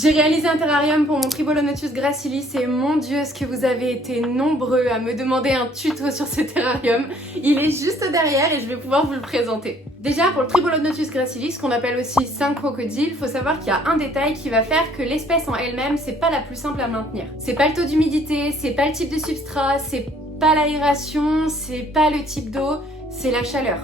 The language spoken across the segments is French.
J'ai réalisé un terrarium pour mon Tribolonotus gracilis et mon dieu est-ce que vous avez été nombreux à me demander un tuto sur ce terrarium. Il est juste derrière et je vais pouvoir vous le présenter. Déjà pour le Tribolonotus gracilis, qu'on appelle aussi saint crocodile, faut savoir qu'il y a un détail qui va faire que l'espèce en elle-même c'est pas la plus simple à maintenir. C'est pas le taux d'humidité, c'est pas le type de substrat, c'est pas l'aération, c'est pas le type d'eau, c'est la chaleur.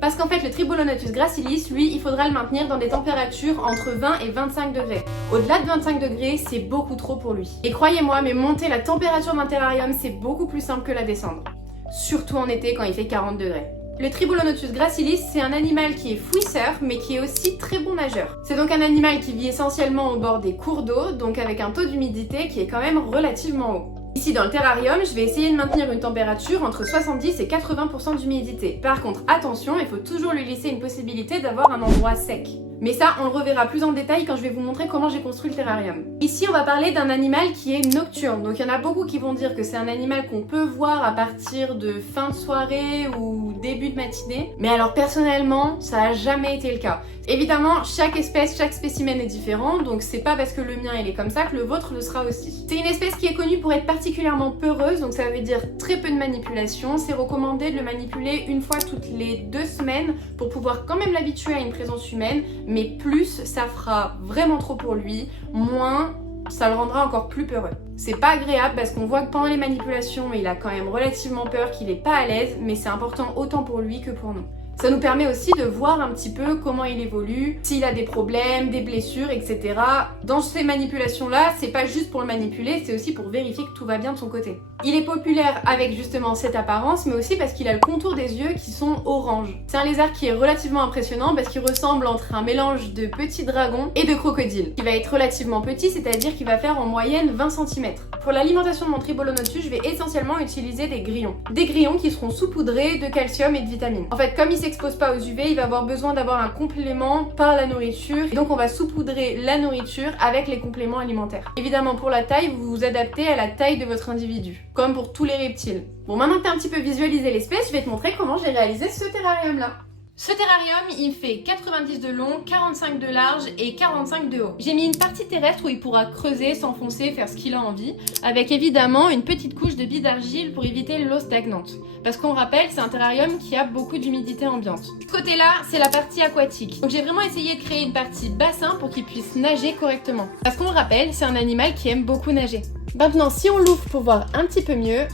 Parce qu'en fait, le Tribolonotus gracilis, lui, il faudra le maintenir dans des températures entre 20 et 25 degrés. Au-delà de 25 degrés, c'est beaucoup trop pour lui. Et croyez-moi, mais monter la température d'un terrarium, c'est beaucoup plus simple que la descendre. Surtout en été quand il fait 40 degrés. Le Tribolonotus gracilis, c'est un animal qui est fouisseur, mais qui est aussi très bon nageur. C'est donc un animal qui vit essentiellement au bord des cours d'eau, donc avec un taux d'humidité qui est quand même relativement haut. Ici dans le terrarium, je vais essayer de maintenir une température entre 70 et 80% d'humidité. Par contre, attention, il faut toujours lui laisser une possibilité d'avoir un endroit sec. Mais ça, on le reverra plus en détail quand je vais vous montrer comment j'ai construit le terrarium. Ici, on va parler d'un animal qui est nocturne. Donc il y en a beaucoup qui vont dire que c'est un animal qu'on peut voir à partir de fin de soirée ou début de matinée. Mais alors personnellement, ça n'a jamais été le cas. Évidemment, chaque espèce, chaque spécimen est différent, donc c'est pas parce que le mien il est comme ça que le vôtre le sera aussi. C'est une espèce qui est connue pour être particulièrement peureuse, donc ça veut dire très peu de manipulation. C'est recommandé de le manipuler une fois toutes les 2 semaines pour pouvoir quand même l'habituer à une présence humaine, mais plus ça fera vraiment trop pour lui, moins ça le rendra encore plus peureux. C'est pas agréable parce qu'on voit que pendant les manipulations, il a quand même relativement peur, qu'il est pas à l'aise, mais c'est important autant pour lui que pour nous. Ça nous permet aussi de voir un petit peu comment il évolue, s'il a des problèmes, des blessures, etc. Dans ces manipulations-là, c'est pas juste pour le manipuler, c'est aussi pour vérifier que tout va bien de son côté. Il est populaire avec justement cette apparence, mais aussi parce qu'il a le contour des yeux qui sont orange. C'est un lézard qui est relativement impressionnant parce qu'il ressemble entre un mélange de petit dragon et de crocodile. Il va être relativement petit, c'est-à-dire qu'il va faire en moyenne 20 cm. Pour l'alimentation de mon Tribolonotus, je vais essentiellement utiliser des grillons. Des grillons qui seront saupoudrés de calcium et de vitamines. En fait, comme il s'expose pas aux UV, il va avoir besoin d'avoir un complément par la nourriture. Et donc on va saupoudrer la nourriture avec les compléments alimentaires. Évidemment, pour la taille, vous vous adaptez à la taille de votre individu, comme pour tous les reptiles. Bon, maintenant que tu as un petit peu visualisé l'espèce, je vais te montrer comment j'ai réalisé ce terrarium-là. Ce terrarium, il fait 90 de long, 45 de large et 45 de haut. J'ai mis une partie terrestre où il pourra creuser, s'enfoncer, faire ce qu'il a envie, avec évidemment une petite couche de billes d'argile pour éviter l'eau stagnante. Parce qu'on rappelle, c'est un terrarium qui a beaucoup d'humidité ambiante. Ce côté-là, c'est la partie aquatique. Donc j'ai vraiment essayé de créer une partie bassin pour qu'il puisse nager correctement. Parce qu'on le rappelle, c'est un animal qui aime beaucoup nager. Maintenant, si on l'ouvre pour voir un petit peu mieux,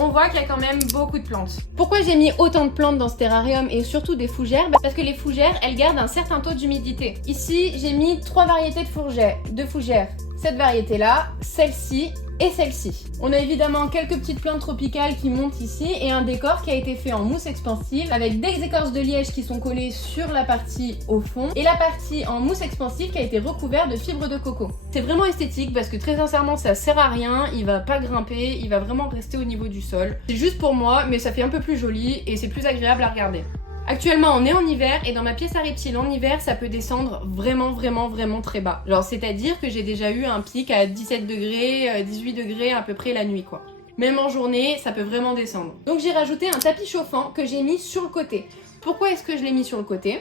on voit qu'il y a quand même beaucoup de plantes. Pourquoi j'ai mis autant de plantes dans ce terrarium et surtout des fougères? Parce que les fougères, elles gardent un certain taux d'humidité. Ici, j'ai mis 3 variétés de fougères. Cette variété-là, celle-ci et celle-ci. On a évidemment quelques petites plantes tropicales qui montent ici et un décor qui a été fait en mousse expansive avec des écorces de liège qui sont collées sur la partie au fond et la partie en mousse expansive qui a été recouverte de fibres de coco. C'est vraiment esthétique parce que très sincèrement ça sert à rien, il va pas grimper, il va vraiment rester au niveau du sol. C'est juste pour moi mais ça fait un peu plus joli et c'est plus agréable à regarder. Actuellement on est en hiver et dans ma pièce à reptiles en hiver ça peut descendre vraiment très bas. Genre c'est-à-dire que j'ai déjà eu un pic à 17 degrés, 18 degrés à peu près la nuit quoi. Même en journée ça peut vraiment descendre. Donc j'ai rajouté un tapis chauffant que j'ai mis sur le côté. Pourquoi est-ce que je l'ai mis sur le côté ?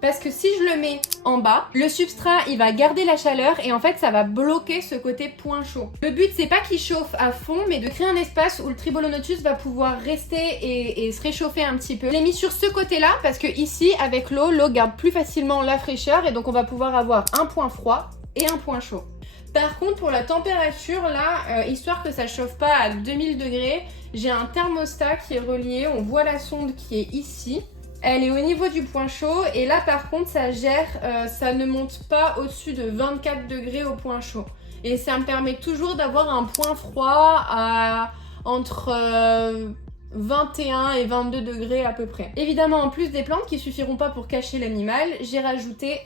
Parce que si je le mets en bas, le substrat il va garder la chaleur et en fait ça va bloquer ce côté point chaud. Le but c'est pas qu'il chauffe à fond mais de créer un espace où le Tribolonotus va pouvoir rester et se réchauffer un petit peu. Je l'ai mis sur ce côté là parce que ici avec l'eau garde plus facilement la fraîcheur et donc on va pouvoir avoir un point froid et un point chaud. Par contre pour la température là, histoire que ça chauffe pas à 2000 degrés, j'ai un thermostat qui est relié, on voit la sonde qui est ici. Elle est au niveau du point chaud et là par contre ça gère, ça ne monte pas au-dessus de 24 degrés au point chaud. Et ça me permet toujours d'avoir un point froid à entre 21 et 22 degrés à peu près. Évidemment en plus des plantes qui suffiront pas pour cacher l'animal, j'ai rajouté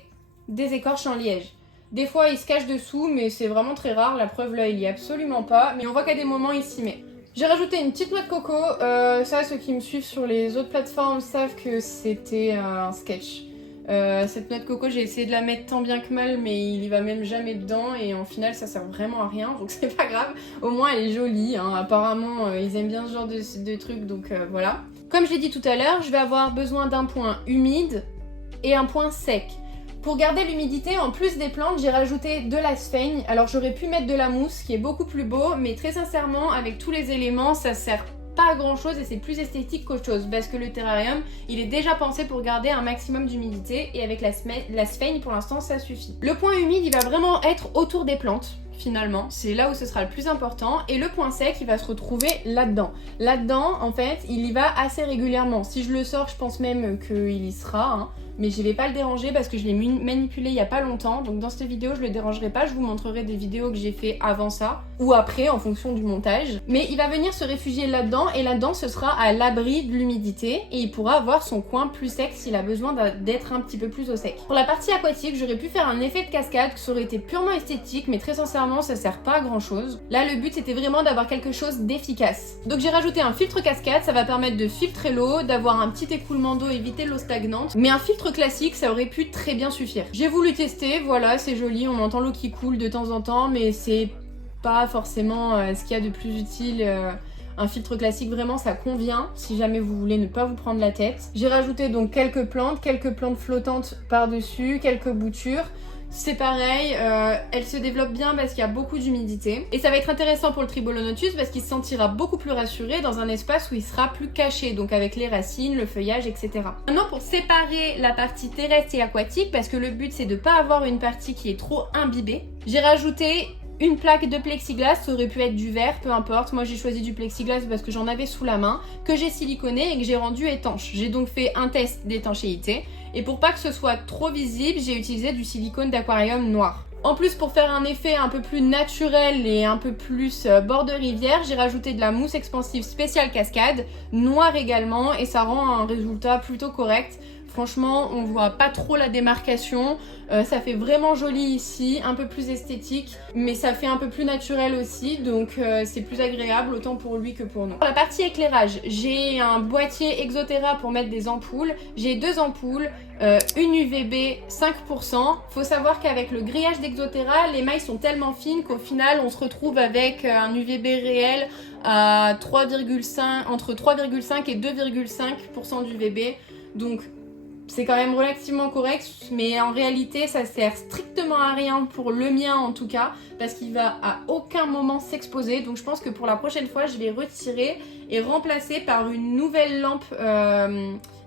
des écorces en liège. Des fois il se cache dessous mais c'est vraiment très rare, la preuve là il y est absolument pas, mais on voit qu'à des moments il s'y met. J'ai rajouté une petite noix de coco, ça ceux qui me suivent sur les autres plateformes savent que c'était un sketch. Cette noix de coco j'ai essayé de la mettre tant bien que mal mais il y va même jamais dedans et en final ça sert vraiment à rien donc c'est pas grave, au moins elle est jolie, hein. Apparemment ils aiment bien ce genre de trucs donc voilà. Comme je l'ai dit tout à l'heure, je vais avoir besoin d'un point humide et un point sec. Pour garder l'humidité, en plus des plantes, j'ai rajouté de la sphaigne. Alors j'aurais pu mettre de la mousse qui est beaucoup plus beau, mais très sincèrement, avec tous les éléments, ça sert pas à grand chose et c'est plus esthétique qu'autre chose parce que le terrarium, il est déjà pensé pour garder un maximum d'humidité et avec la sphaigne, pour l'instant, ça suffit. Le point humide, il va vraiment être autour des plantes. Finalement, c'est là où ce sera le plus important, et le point sec il va se retrouver là-dedans. Là-dedans, en fait, il y va assez régulièrement. Si je le sors, je pense même qu'il y sera, hein. Mais je vais pas le déranger parce que je l'ai manipulé il y a pas longtemps, donc dans cette vidéo je le dérangerai pas, je vous montrerai des vidéos que j'ai fait avant ça ou après en fonction du montage. Mais il va venir se réfugier là-dedans et là-dedans ce sera à l'abri de l'humidité et il pourra avoir son coin plus sec s'il a besoin d'être un petit peu plus au sec. Pour la partie aquatique, j'aurais pu faire un effet de cascade, ça aurait été purement esthétique, mais très sincèrement ça sert pas à grand chose. Là le but c'était vraiment d'avoir quelque chose d'efficace. Donc j'ai rajouté un filtre cascade, ça va permettre de filtrer l'eau, d'avoir un petit écoulement d'eau, éviter l'eau stagnante, mais un filtre classique ça aurait pu très bien suffire. J'ai voulu tester, voilà, c'est joli, on entend l'eau qui coule de temps en temps, mais c'est pas forcément ce qu'il y a de plus utile. Un filtre classique vraiment ça convient si jamais vous voulez ne pas vous prendre la tête. J'ai rajouté donc quelques plantes flottantes par dessus, quelques boutures. C'est pareil, elle se développe bien parce qu'il y a beaucoup d'humidité. Et ça va être intéressant pour le Tribolonotus parce qu'il se sentira beaucoup plus rassuré dans un espace où il sera plus caché, donc avec les racines, le feuillage, etc. Maintenant pour séparer la partie terrestre et aquatique, parce que le but c'est de ne pas avoir une partie qui est trop imbibée, j'ai rajouté une plaque de plexiglas, ça aurait pu être du verre, peu importe. Moi j'ai choisi du plexiglas parce que j'en avais sous la main, que j'ai siliconé et que j'ai rendu étanche. J'ai donc fait un test d'étanchéité et pour pas que ce soit trop visible, j'ai utilisé du silicone d'aquarium noir. En plus, pour faire un effet un peu plus naturel et un peu plus bord de rivière, j'ai rajouté de la mousse expansive spéciale cascade, noire également, et ça rend un résultat plutôt correct. Franchement, on voit pas trop la démarcation, ça fait vraiment joli ici, un peu plus esthétique, mais ça fait un peu plus naturel aussi, donc c'est plus agréable autant pour lui que pour nous. Pour la partie éclairage, j'ai un boîtier Exotera pour mettre des ampoules, j'ai 2 ampoules, une UVB 5%. Faut savoir qu'avec le grillage d'Exotera, les mailles sont tellement fines qu'au final on se retrouve avec un UVB réel à entre 3,5 et 2,5% d'UVB, donc c'est quand même relativement correct, mais en réalité ça sert strictement à rien pour le mien en tout cas, parce qu'il va à aucun moment s'exposer. Donc je pense que pour la prochaine fois je vais retirer et remplacer par une nouvelle lampe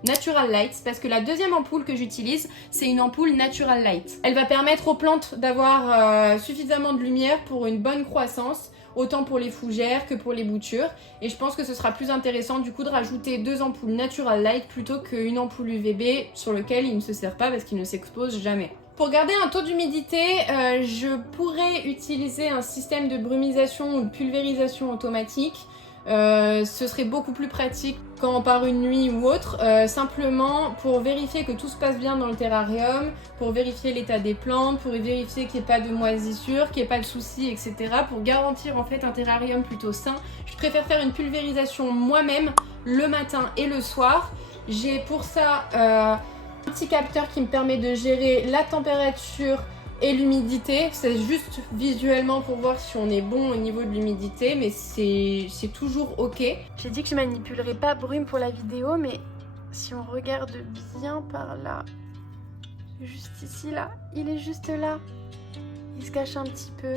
Natural Light, parce que la deuxième ampoule que j'utilise c'est une ampoule Natural Light. Elle va permettre aux plantes d'avoir suffisamment de lumière pour une bonne croissance, autant pour les fougères que pour les boutures, et je pense que ce sera plus intéressant du coup de rajouter 2 ampoules Natural Light plutôt qu'une ampoule UVB sur lequel il ne se sert pas parce qu'il ne s'expose jamais. Pour garder un taux d'humidité, je pourrais utiliser un système de brumisation ou de pulvérisation automatique. Ce serait beaucoup plus pratique quand on part une nuit ou autre, simplement pour vérifier que tout se passe bien dans le terrarium, pour vérifier l'état des plantes, pour vérifier qu'il n'y ait pas de moisissure, qu'il n'y ait pas de soucis, etc. Pour garantir en fait un terrarium plutôt sain, je préfère faire une pulvérisation moi-même le matin et le soir. J'ai pour ça un petit capteur qui me permet de gérer la température et l'humidité. C'est juste visuellement pour voir si on est bon au niveau de l'humidité, mais c'est toujours ok. J'ai dit que je manipulerais pas brume pour la vidéo, mais si on regarde bien par là, juste ici là, il est juste là, il se cache un petit peu.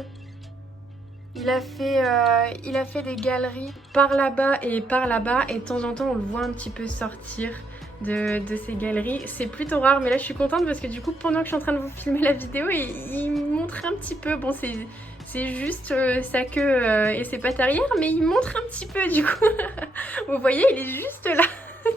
Il a fait des galeries par là-bas et par là-bas, et de temps en temps on le voit un petit peu sortir de ces galeries. C'est plutôt rare, mais là je suis contente parce que du coup pendant que je suis en train de vous filmer la vidéo, il montre un petit peu, bon c'est juste sa queue et ses pattes arrière, mais il montre un petit peu du coup. Vous voyez, il est juste là.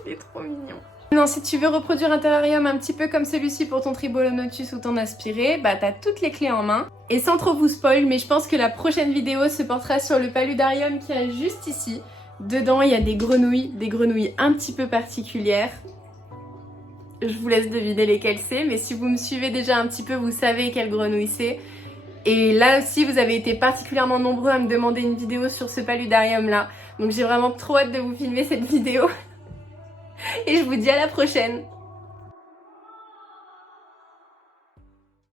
Il est trop mignon. Non, si tu veux reproduire un terrarium un petit peu comme celui-ci pour ton Tribolonotus ou ton aspiré, bah t'as toutes les clés en main. Et sans trop vous spoil, mais je pense que la prochaine vidéo se portera sur le paludarium qui est juste ici. Dedans il y a des grenouilles un petit peu particulières. Je vous laisse deviner lesquelles c'est, mais si vous me suivez déjà un petit peu, vous savez quelle grenouille c'est. Et là aussi, vous avez été particulièrement nombreux à me demander une vidéo sur ce paludarium là. Donc j'ai vraiment trop hâte de vous filmer cette vidéo. Et je vous dis à la prochaine.